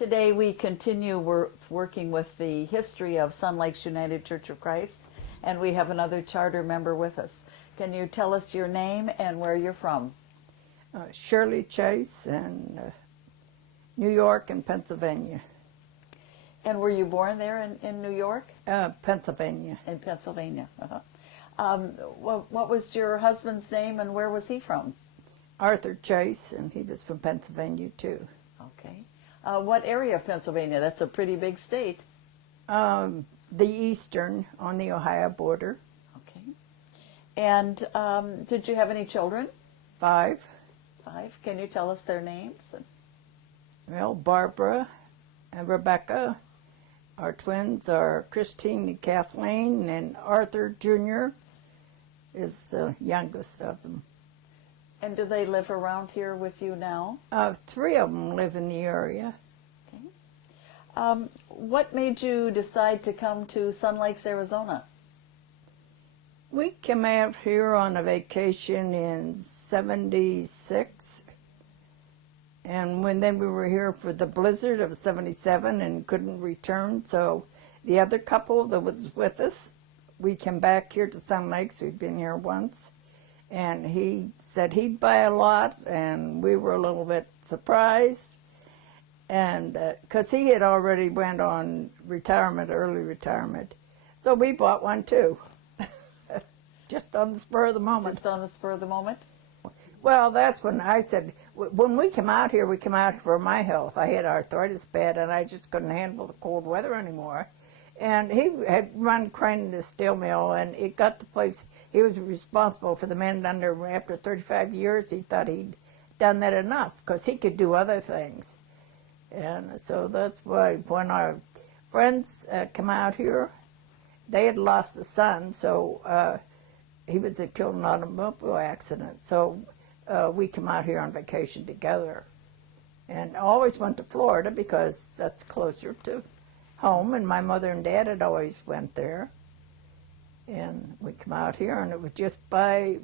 Today we continue working with the history of Sun Lakes United Church of Christ, and we have another charter member with us. Can you tell us your name and where you're from? Shirley Chase in New York and Pennsylvania. And were you born there in New York? Pennsylvania. In Pennsylvania. What was your husband's name and where was he from? Arthur Chase, and he was from Pennsylvania too. Okay. What area of Pennsylvania? That's a pretty big state. The eastern, on the Ohio border. Okay. And did you have any children? 5. 5. Can you tell us their names? Well, Barbara and Rebecca. Our twins are Christine and Kathleen, and Arthur Jr. is the youngest of them. And do they live around here with you now? 3 of them live in the area. Okay. What made you decide to come to Sun Lakes, Arizona? We came out here on a vacation in '76, and then we were here for the blizzard of '77 and couldn't return. So the other couple that was with us, we came back here to Sun Lakes. We've been here once. And he said he'd buy a lot, and we were a little bit surprised. And because he had already went on retirement, early retirement. So we bought one too, just on the spur of the moment. Just on the spur of the moment? Well, that's when I said, when we come out here, we come out for my health. I had arthritis bad, and I just couldn't handle the cold weather anymore. And he had run crane in the steel mill, and it got the place. He was responsible for the men under. After 35 years, he thought he'd done that enough because he could do other things. And so that's why when our friends come out here, they had lost a son, so he was killed in an automobile accident. So we come out here on vacation together, and always went to Florida because that's closer to home, and my mother and dad had always went there. And we come out here, and it was just by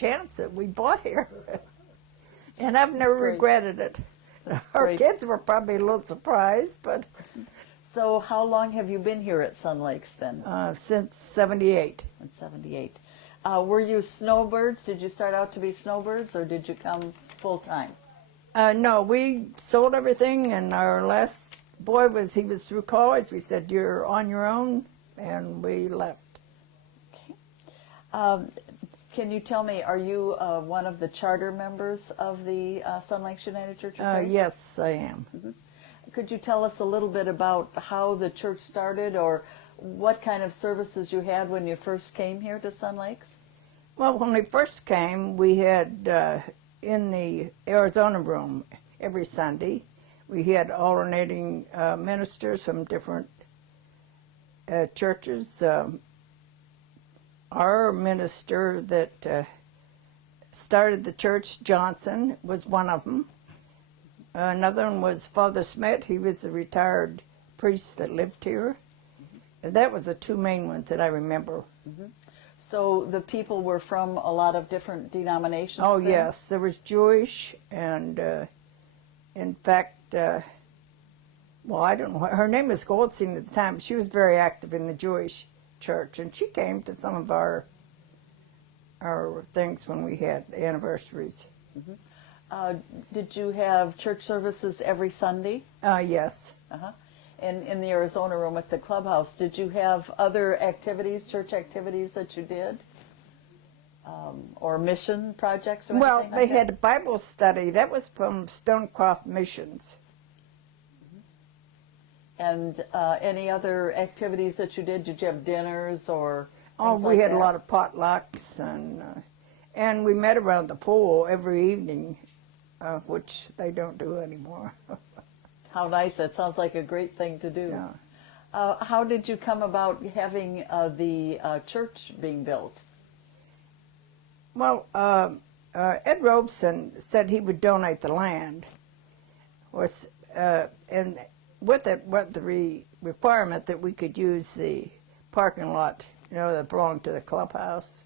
chance that we bought here. And I've never regretted it. Our kids were probably a little surprised, but... So how long have you been here at Sun Lakes then? Since '78. In '78. Were you snowbirds? Did you start out to be snowbirds, or did you come full-time? No, we sold everything, and our last boy was through college. We said, "You're on your own," and we left. Can you tell me, are you one of the charter members of the Sun Lakes United Church of Christ? Yes, I am. Mm-hmm. Could you tell us a little bit about how the church started, or what kind of services you had when you first came here to Sun Lakes? Well, when we first came, we had in the Arizona room every Sunday. We had alternating ministers from different churches. Our minister that started the church, Johnson, was one of them. Another one was Father Smith. He was the retired priest that lived here. And that was the 2 main ones that I remember. Mm-hmm. So the people were from a lot of different denominations? Oh, then? yes. There was Jewish, and in fact, well, I don't know. Her name was Goldstein at the time. She was very active in the Jewish church, and she came to some of our things when we had anniversaries. Mm-hmm. Did you have church services every Sunday? Yes. Uh-huh. And in the Arizona room at the clubhouse, did you have other activities, church activities that you did? Or mission projects or anything Well, like they that? had a Bible study. That was from Stonecroft Missions. And any other activities that you did? Did you have dinners or Oh, things we like had that? a lot of potlucks, and we met around the pool every evening, which they don't do anymore. How nice. That sounds like a great thing to do. Yeah. How did you come about having the church being built? Well, Ed Robeson said he would donate the land, and with it, what the requirement that we could use the parking lot, that belonged to the clubhouse.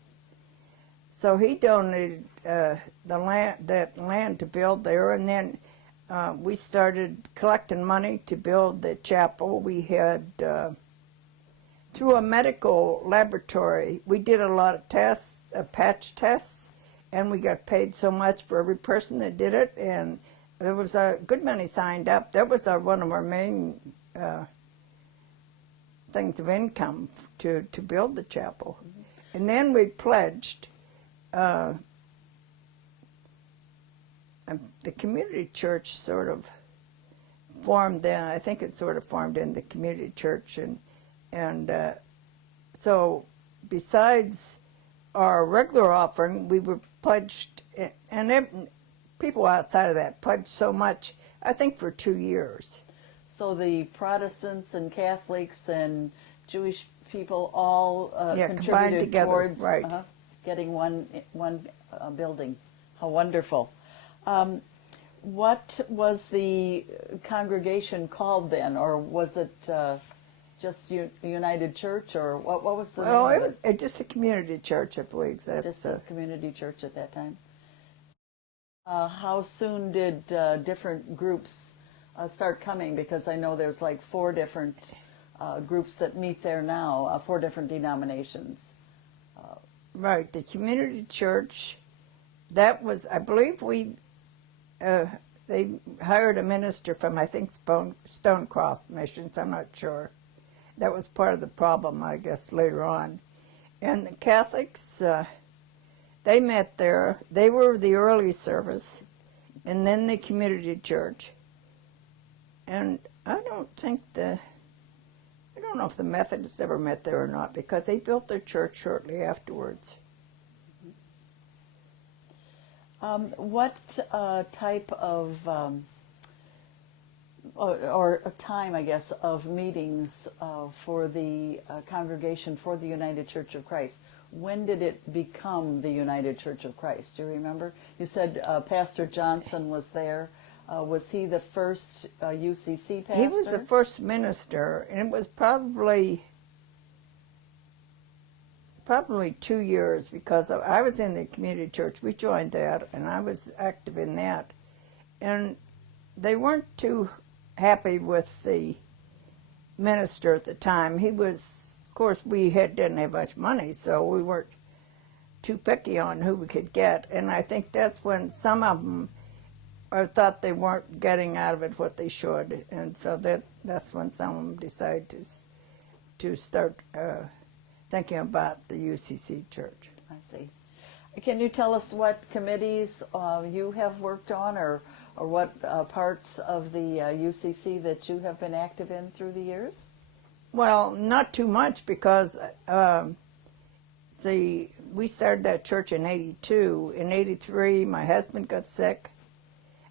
So he donated that land to build there, and then we started collecting money to build the chapel. We had, through a medical laboratory, we did a lot of tests, patch tests, and we got paid so much for every person that did it, and there was a good many signed up. That was one of our main things of income to build the chapel. And then we pledged. The community church sort of formed then. I think it sort of formed in the community church, and so besides our regular offering, we were pledged, and people outside of that pledged so much, I think for 2 years. So the Protestants and Catholics and Jewish people all contributed together, towards right. Getting one building. How wonderful. What was the congregation called then, or was it just United Church, or what was the name of it? Well, just a community church, I believe. Just a community church at that time. How soon did different groups start coming? Because I know there's like 4 different groups that meet there now, 4 different denominations. Right, the community church, that was, I believe they hired a minister from, I think, Stonecroft Missions, I'm not sure. That was part of the problem, I guess, later on. And the Catholics, they met there. They were the early service, and then the community church. And I don't know if the Methodists ever met there or not, because they built their church shortly afterwards. What type of, or a time, I guess, of meetings for the congregation for the United Church of Christ? When did it become the United Church of Christ? Do you remember? You said Pastor Johnson was there. Was he the first UCC pastor? He was the first minister, and it was probably 2 years, because I was in the community church. We joined that, and I was active in that. And they weren't too happy with the minister at the time. He was, of course, didn't have much money, so we weren't too picky on who we could get. And I think that's when some of them thought they weren't getting out of it what they should. And so that's when some of them decided to start thinking about the UCC church. I see. Can you tell us what committees you have worked on, or what parts of the UCC that you have been active in through the years? Well, not too much, because we started that church in '82. In '83, my husband got sick.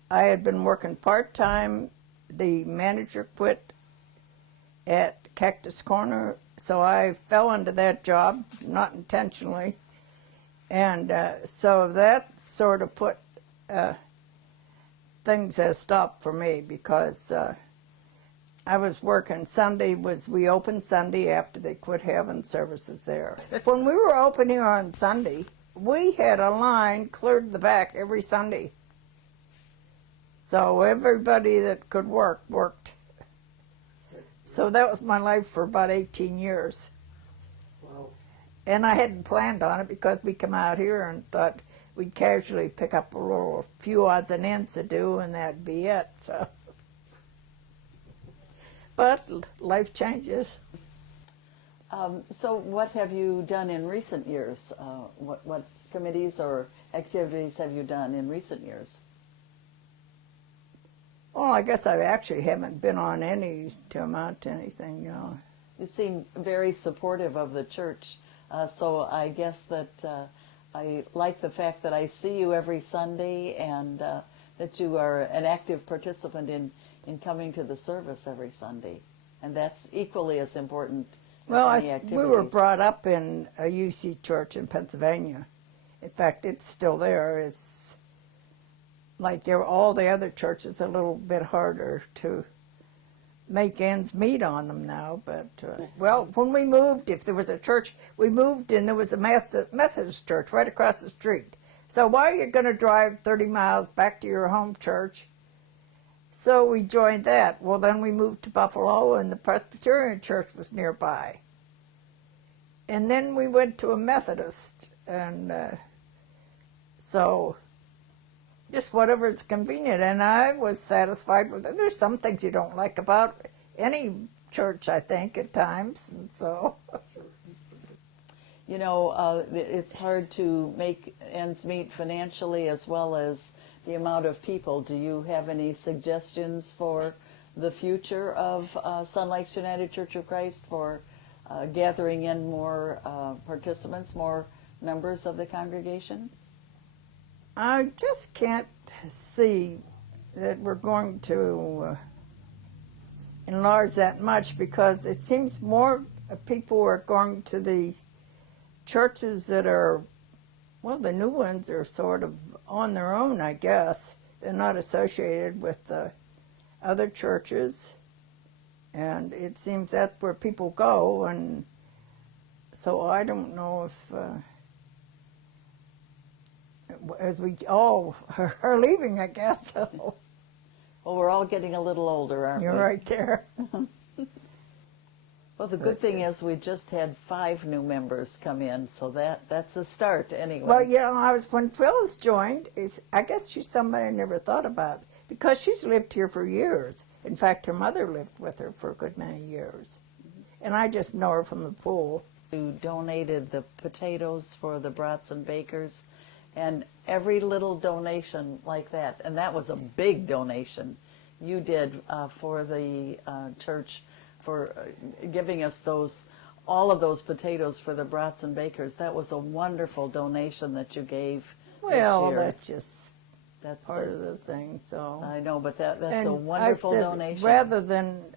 I had been working part-time. The manager quit at Cactus Corner, so I fell into that job, not intentionally. And so that sort of put things at a stop for me, because I was working. We opened Sunday after they quit having services there. When we were open here on Sunday, we had a line cleared to the back every Sunday. So everybody that could work, worked. So that was my life for about 18 years. Wow. And I hadn't planned on it, because we come out here and thought we'd casually pick up a few odds and ends to do, and that'd be it. So. But life changes. So what have you done in recent years? What committees or activities have you done in recent years? Well, I guess I actually haven't been on any to amount to anything, You seem very supportive of the church, so I guess that I like the fact that I see you every Sunday, and that you are an active participant in coming to the service every Sunday, and that's equally as important as any activities. We were brought up in a UC church in Pennsylvania. In fact, it's still there. It's like all the other churches, a little bit harder to make ends meet on them now. But, well, when we moved, if there was a church, we moved and there was a Methodist church right across the street. So why are you going to drive 30 miles back to your home church? So we joined that. Well, then we moved to Buffalo, and the Presbyterian church was nearby. And then we went to a Methodist, and so just whatever's convenient. And I was satisfied with it. There's some things you don't like about any church, I think, at times, and so. You know, it's hard to make ends meet financially as well as the amount of people. Do you have any suggestions for the future of Sun Lakes United Church of Christ for gathering in more participants, more members of the congregation? I just can't see that we're going to enlarge that much, because it seems more people are going to the churches that are, well, the new ones are sort of on their own, I guess. They're not associated with the other churches, and it seems that's where people go, and so I don't know if, as we all are leaving, I guess. So. Well, we're all getting a little older, aren't we? You're right there. Well, the good thing is we just had 5 new members come in, so that's a start anyway. Well, you know, when Phyllis joined, I guess she's somebody I never thought about, because she's lived here for years. In fact, her mother lived with her for a good many years. And I just know her from the pool. You donated the potatoes for the brats and bakers, and every little donation like that, and that was a big donation you did for the church, for giving us all of those potatoes for the brats and bakers. That was a wonderful donation that you gave this year. That's just part of the thing. So I know, but that's a wonderful donation. Rather than,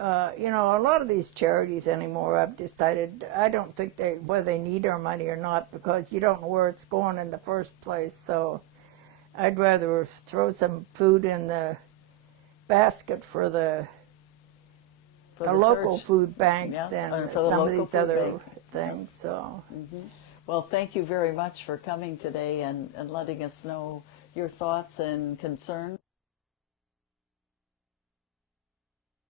you know, a lot of these charities anymore, I've decided I don't think whether they need our money or not, because you don't know where it's going in the first place. So I'd rather throw some food in the basket for a local food bank than some of these other things. So, well, thank you very much for coming today and letting us know your thoughts and concerns.